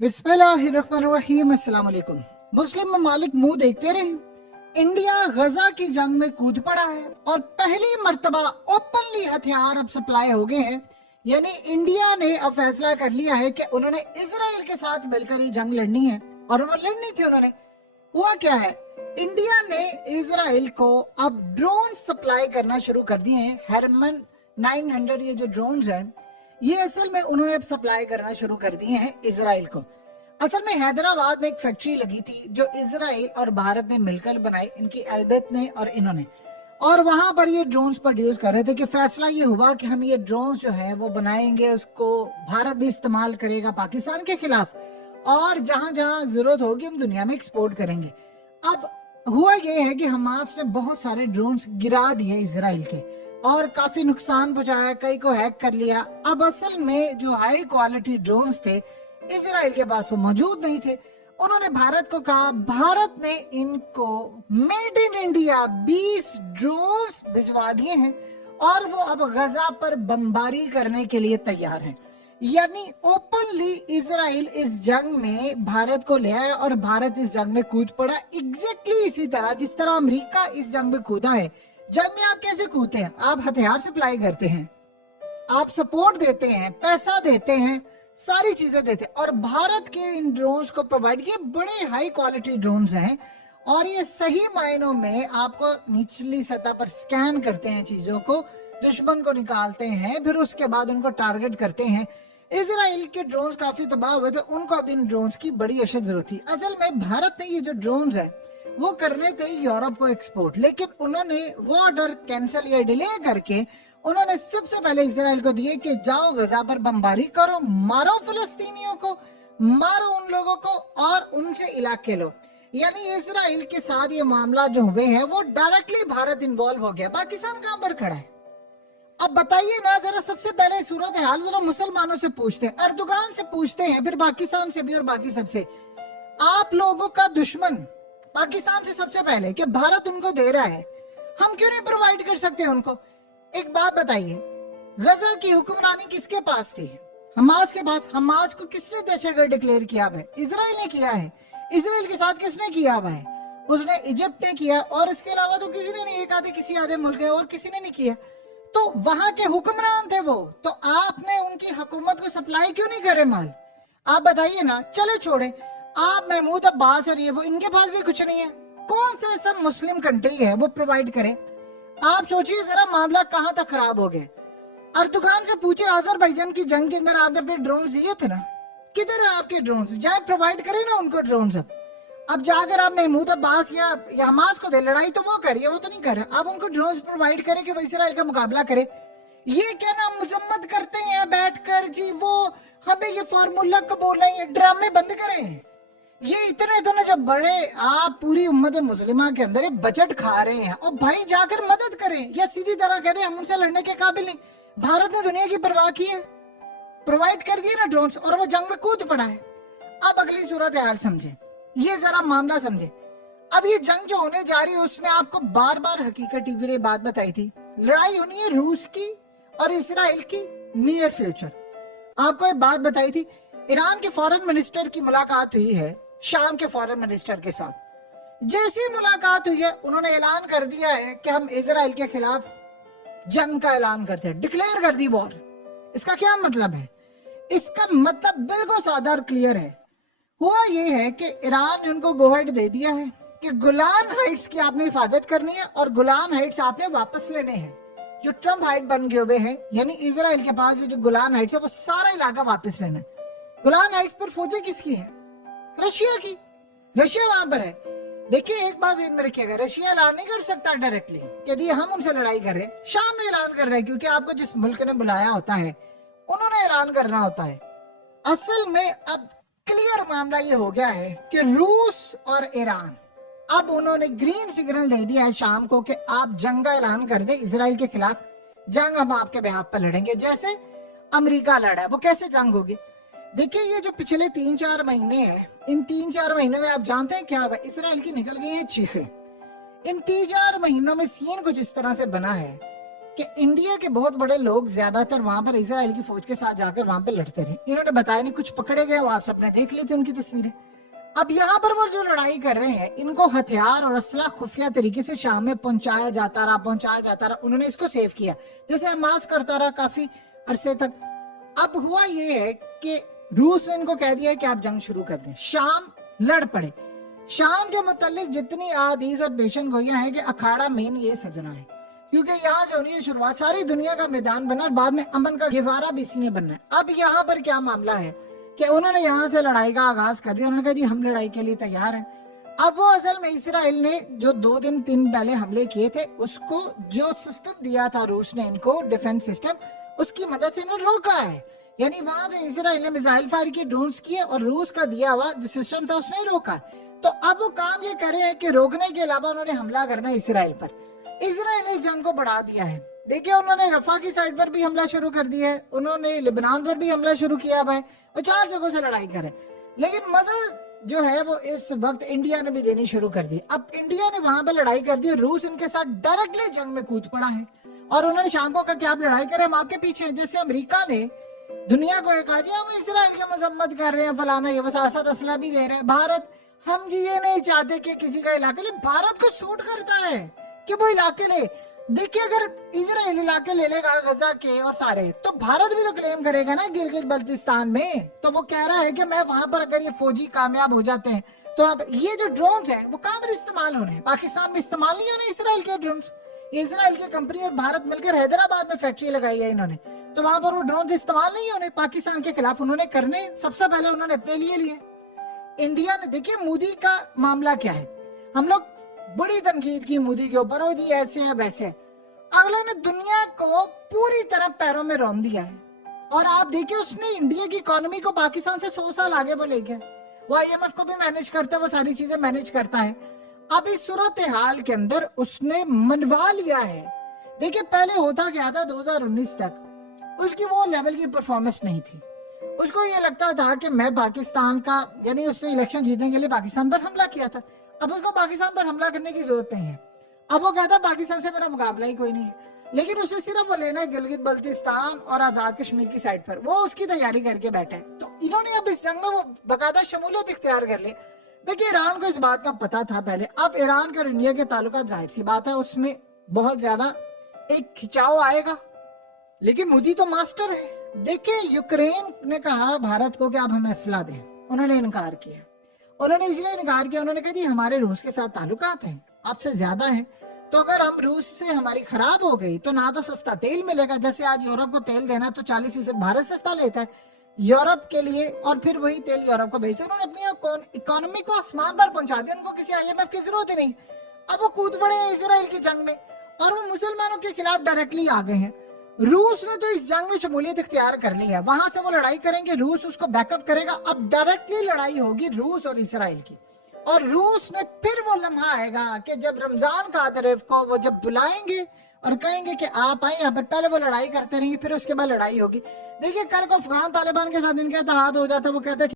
बिस्मिल्लाहिर्रहमानिर्रहीम। अस्सलाम वालेकुम। मुस्लिम ममालिक मुंह देखते रहे, इंडिया गजा की जंग में कूद पड़ा है और पहली मर्तबा ओपनली हथियार अब सप्लाई हो गए हैं। यानी इंडिया ने अब फैसला कर लिया है कि उन्होंने इजराइल के साथ मिलकर ये जंग लड़नी है, और वो लड़नी थी उन्होंने। हुआ क्या है, इंडिया ने इजराइल को अब ड्रोन सप्लाई करना शुरू कर दिए हैं। हरमन 900 ये जो ड्रोन्स हैं, ये असल में उन्होंने अब सप्लाई करना शुरू कर दिए हैं इजराइल को। असल में हैदराबाद में एक फैक्ट्री लगी थी जो इजराइल और भारत ने मिलकर बनाई, इनकी एल्बेत ने और इन्होंने, और वहां पर ये ड्रोन्स प्रोड्यूस कर रहे थे। कि फैसला ये हुआ कि हम ये ड्रोन्स जो है वो बनाएंगे, उसको भारत भी इस्तेमाल करेगा पाकिस्तान के खिलाफ, और जहां जहां जरूरत होगी हम दुनिया में एक्सपोर्ट करेंगे। अब हुआ ये है कि हमास ने बहुत सारे ड्रोन्स गिरा दिए इजराइल के और काफी नुकसान पहुंचाया, कई को हैक कर लिया। अब असल में जो हाई क्वालिटी ड्रोन्स थे इजराइल के पास वो मौजूद नहीं थे। उन्होंने भारत को कहा, भारत ने इनको मेड इन इंडिया 20 ड्रोन्स भिजवा दिए हैं और वो अब गजा पर बमबारी करने के लिए तैयार हैं। यानी ओपनली इजराइल इस जंग में भारत को ले आया और भारत इस जंग में कूद पड़ा। एग्जैक्टली इसी तरह जिस तरह अमेरिका इस जंग में कूदा है। जंग में आप कैसे कूदते हैं? आप हथियार सप्लाई करते हैं, आप सपोर्ट देते हैं, पैसा देते हैं, सारी चीजें देते हैं। और भारत के इन ड्रोन्स को प्रोवाइड किए, बड़े हाई क्वालिटी ड्रोन्स हैं और ये सही मायनों में आपको निचली सतह पर स्कैन करते हैं चीजों को, दुश्मन को निकालते हैं, फिर उसके बाद उनको टारगेट करते हैं। इजराइल के ड्रोन्स काफी तबाह हुए थे, उनको अब इन ड्रोन्स की बड़ी अशद जरूरत थी। असल में भारत ने ये जो ड्रोन्स है वो करने थे यूरोप को एक्सपोर्ट, लेकिन उन्होंने वो ऑर्डर कैंसिल या डिले करके उन्होंने सबसे पहले इजराइल को दिए कि जाओ गजा पर बमबारी करो, मारो फिलिस्तीनियों को, मारो उन लोगों को और उनसे इलाके लो। यानी इजराइल के साथ ये मामला जो हुए हैं वो डायरेक्टली भारत इन्वॉल्व हो गया। पाकिस्तान कहां पर खड़ा है? अब बताइए ना जरा, सबसे पहले सूरत हाल जरा मुसलमानों से पूछते हैं, अर्दोगान से पूछते हैं, फिर पाकिस्तान से भी और बाकी सबसे। आप लोगों का दुश्मन पाकिस्तान से सबसे पहले कि भारत उनको दे रहा है, हम क्यों नहीं प्रोवाइड कर सकते उनको? एक बात बताइए, गजा की हुक्मरानी किसके पास थी? हमास के पास। हमास को किसने दहशतगर्द डिक्लेयर किया है? इजराइल ने किया है। इजराइल के साथ किसने किया हुआ है? उसने इजिप्ट ने किया, और इसके अलावा तो किसी ने नहीं, एक आधे किसी आधे मुल्क है और किसी ने नहीं किया। तो वहां के हुक्मरान थे वो, तो आपने उनकी हुकूमत को सप्लाई क्यों नहीं करे माल? आप बताइए ना। चलो छोड़े, आप महमूद अब्बास और ये वो, इनके पास भी कुछ नहीं है। कौन सा ऐसा मुस्लिम कंट्री है वो प्रोवाइड करे? आप सोचिए जरा मामला कहां तक खराब हो गया। अर्दोगान से पूछे, अजरबैजान की जंग के अंदर आपने अपने ड्रोन दिए थे ना, किधर है आपके ड्रोन? जाए प्रोवाइड करें ना उनको ड्रोन। अब जाकर आप महमूद अब्बास या हमास को दे, लड़ाई तो वो करिए, वो तो नहीं कर रहे। आप उनको ड्रोन प्रोवाइड करें कि वो इजराइल का मुकाबला करे। ये क्या ना मजम्मत करते हैं बैठकर जी, वो हमें ये फार्मूला कबूल नहीं है, ड्रामे बंद करें। ये इतने इतने जो बड़े आप पूरी उम्मत मुस्लिमा के अंदर बजट खा रहे हैं, और भाई जाकर मदद करें, या सीधी तरह कह दे हम उनसे लड़ने के काबिल नहीं। भारत ने दुनिया की परवाह की है, प्रोवाइड कर दिए ना ड्रोन, और वो जंग में कूद पड़ा है। अब अगली सूरत हाल समझे, ये जरा मामला समझे। अब ये जंग जो होने जा रही है उसमें आपको बार बार हकीकत टीवी ने बात बताई थी, लड़ाई होनी है रूस की और इसराइल की नियर फ्यूचर। आपको एक बात बताई थी, ईरान के फॉरेन मिनिस्टर की मुलाकात हुई है शाम के फॉरेन मिनिस्टर के साथ। जैसी मुलाकात हुई है उन्होंने ऐलान कर दिया है कि हम इजराइल के खिलाफ जंग का ऐलान करते हैं, डिक्लेयर कर दी वॉर। इसका क्या मतलब है? इसका मतलब बिल्कुल सादा और क्लियर है। हुआ ये है कि ईरान ने उनको गोहेड दे दिया है कि गोलान हाइट्स की आपने हिफाजत करनी है और गोलान हाइट्स आपने वापस लेने हैं। जो ट्रम्प हाइट बन गए हुए हैं, यानी इजराइल के पास जो गोलान हाइट्स है वो सारा इलाका वापस लेना है। गोलान हाइट्स पर फौजें किसकी है? रशिया की। रशिया वहां पर है। देखिए एक बात ध्यान में रखिएगा, रशिया ऐलान नहीं कर सकता डायरेक्टली यदि हम उनसे लड़ाई कर रहे हैं। शाम में ऐलान कर रहे हैं क्योंकि आपको जिस मुल्क ने बुलाया होता है उन्होंने ऐलान करना होता है। असल में अब क्लियर मामला ये हो गया है कि रूस और ईरान, अब उन्होंने ग्रीन सिग्नल दे दिया है शाम को कि आप जंग का ऐलान कर दे इजराइल के खिलाफ, जंग हम आपके बिहाफ पर लड़ेंगे जैसे अमेरिका लड़ा है। वो कैसे जंग होगी? देखिए ये जो पिछले 3-4 महीने हैं, इन 3-4 महीने में आप जानते हैं क्या हुआ? इसराइल की निकल गई है चीखें। इन 3-4 महीनों में सीन कुछ इस तरह से बना है कि इंडिया के बहुत बड़े लोग ज्यादातर वहां पर इजराइल की फौज के साथ जाकर वहां पर लड़ते रहे। इन्होंने बताया नहीं, कुछ पकड़े गए, वो आप सबने देख ली थी उनकी तस्वीरें। अब यहाँ पर वो जो लड़ाई कर रहे हैं, इनको हथियार और असला खुफिया तरीके से शाम में पहुंचाया जाता रहा। उन्होंने इसको सेव किया, जैसे हमास करता रहा काफी अरसे तक। अब हुआ ये है कि रूस ने इनको कह दिया कि आप जंग शुरू कर दें। शाम लड़ पड़े। शाम के मुतालिक जितनी आदीज और पेशन गोइयां हैं कि अखाड़ा मेन ये सजना है, क्योंकि यहाँ से होनी है शुरुआत, सारी दुनिया का मैदान बना और बाद में अमन का गहवारा भी इसी ने बनना है। अब यहाँ पर क्या मामला है कि उन्होंने यहाँ से लड़ाई का आगाज कर दिया। उन्होंने कहा जी हम लड़ाई के लिए तैयार हैं। अब वो असल में इसराइल ने जो 2 दिन 3 पहले हमले किए थे, उसको जो सिस्टम दिया था रूस ने इनको, डिफेंस सिस्टम, उसकी मदद से इन्होंने रोका है। यानी वहां से इसराइल ने मिसाइल फायर किए, ड्रोन्स किए, और रूस का दिया हुआ जो सिस्टम था उसने रोका। तो अब वो काम ये करे हैं कि रोकने के अलावा उन्होंने हमला करना है इसराइल पर। इसराइल ने इस जंग को बढ़ा दिया है। देखिए उन्होंने रफा की साइड पर भी हमला शुरू कर दिया है, उन्होंने लेबनान पर भी हमला शुरू किया है, और 4 जगहों से लड़ाई करे। लेकिन मजा जो है वो इस वक्त इंडिया ने भी देनी शुरू कर दी। अब इंडिया ने वहां पर लड़ाई कर दी, रूस इनके साथ डायरेक्टली जंग में कूद पड़ा है, और उन्होंने शाम को कहा कि आप लड़ाई करें, हम आपके पीछे हैं। जैसे अमेरिका ने दुनिया को कहा जी हम इसराइल की मजम्मत कर रहे हैं, फलाना, ये बस आसाद असला भी दे रहे हैं। भारत, हम जी ये नहीं चाहते कि किसी का इलाका ले। भारत को सूट करता है कि वो इलाके ले। देखिए अगर इजराइल इलाके ले लेगा गजा के और सारे, तो भारत भी तो क्लेम करेगा ना गिलगित बल्तिस्तान में। तो वो कह रहा है कि मैं वहां पर, अगर ये फौजी कामयाब हो जाते हैं तो आप ये जो ड्रोन्स हैं वो कहां पर इस्तेमाल हो रहे हैं? पाकिस्तान में इस्तेमाल नहीं होने इसराइल के ड्रोन्स। इसराइल की कंपनी और भारत मिलकर हैदराबाद में फैक्ट्री लगाई है इन्होंने, तो वहां पर वो ड्रोन्स इस्तेमाल नहीं होने। पाकिस्तान के खिलाफ उन्होंने करने, सबसे पहले उन्होंने अपने लिए। इंडिया ने, देखिए मोदी का मामला क्या है, हम लोग बड़ी तनकीद की मोदी के ऊपर, जी ऐसे है वैसे है। अगले ने दुनिया को पूरी तरह पैरों में रौंद दिया है। और आप देखिए उसने इंडिया की इकोनॉमी को पाकिस्तान से 100 साल आगे वो ले गया। वो IMF को भी मैनेज करता है, वो सारी चीजें मैनेज करता है। अब इस सूरत हाल के अंदर उसने मनवा लिया है। देखिए पहले होता क्या था, 2019 तक उसकी वो लेवल की परफॉर्मेंस नहीं थी। उसको ये लगता था कि मैं पाकिस्तान का, यानी उसने इलेक्शन जीतने के लिए पाकिस्तान पर हमला किया था। अब उसको पाकिस्तान पर हमला करने की जरूरत नहीं है। अब वो कहता पाकिस्तान से मेरा मुकाबला ही कोई नहीं है। लेकिन उसे सिर्फ वो लेना है गिलगित बल्तिस्तान और आजाद कश्मीर की साइड पर, वो उसकी तैयारी करके बैठा है। तो इन्होंने अब इस जंग में वो बाकायदा शमूलियत इख्तियार कर ली। देखिए ईरान को इस बात का पता था पहले। अब ईरान का और इंडिया के ताल्लुकात जाहिर सी बात है उसमें बहुत ज्यादा एक खिंचाव आएगा, लेकिन मोदी तो मास्टर है। देखिए यूक्रेन ने कहा भारत को कि आप हमें असला दें, उन्होंने इनकार किया। उन्होंने इसलिए इनकार किया, उन्होंने कहा जी हमारे रूस के साथ ताल्लुकात हैं, आपसे ज्यादा है, तो अगर हम रूस से हमारी खराब हो गई तो ना तो सस्ता तेल मिलेगा, जैसे आज यूरोप को तेल देना तो 40% भारत सस्ता लेता है यूरोप के लिए, और फिर वही तेल यूरोप को बेचे। उन्होंने अपनी इकोनॉमी को आसमान पर पहुंचा दिया, उनको किसी IMF की जरूरत ही नहीं। अब वो कूद पड़े हैं इसराइल की जंग में, और वो मुसलमानों के खिलाफ डायरेक्टली आ गए हैं। रूस ने तो इस जंग में शमूलियत इख्तियार कर ली है, वहां से वो लड़ाई करेंगे, रूस उसको बैकअप करेगा। अब डायरेक्टली लड़ाई होगी रूस और इसराइल की, और रूस ने फिर वो लम्हा आएगा कि जब रमजान का तारीफ को वो जब बुलाएंगे और कहेंगे कि आप आए यहाँ पर, पहले वो लड़ाई करते रहेंगे, फिर उसके बाद लड़ाई होगी। देखिए कल को अफगान तालिबान के साथ इनका इत्तेहाद हो जाता है, वो कहते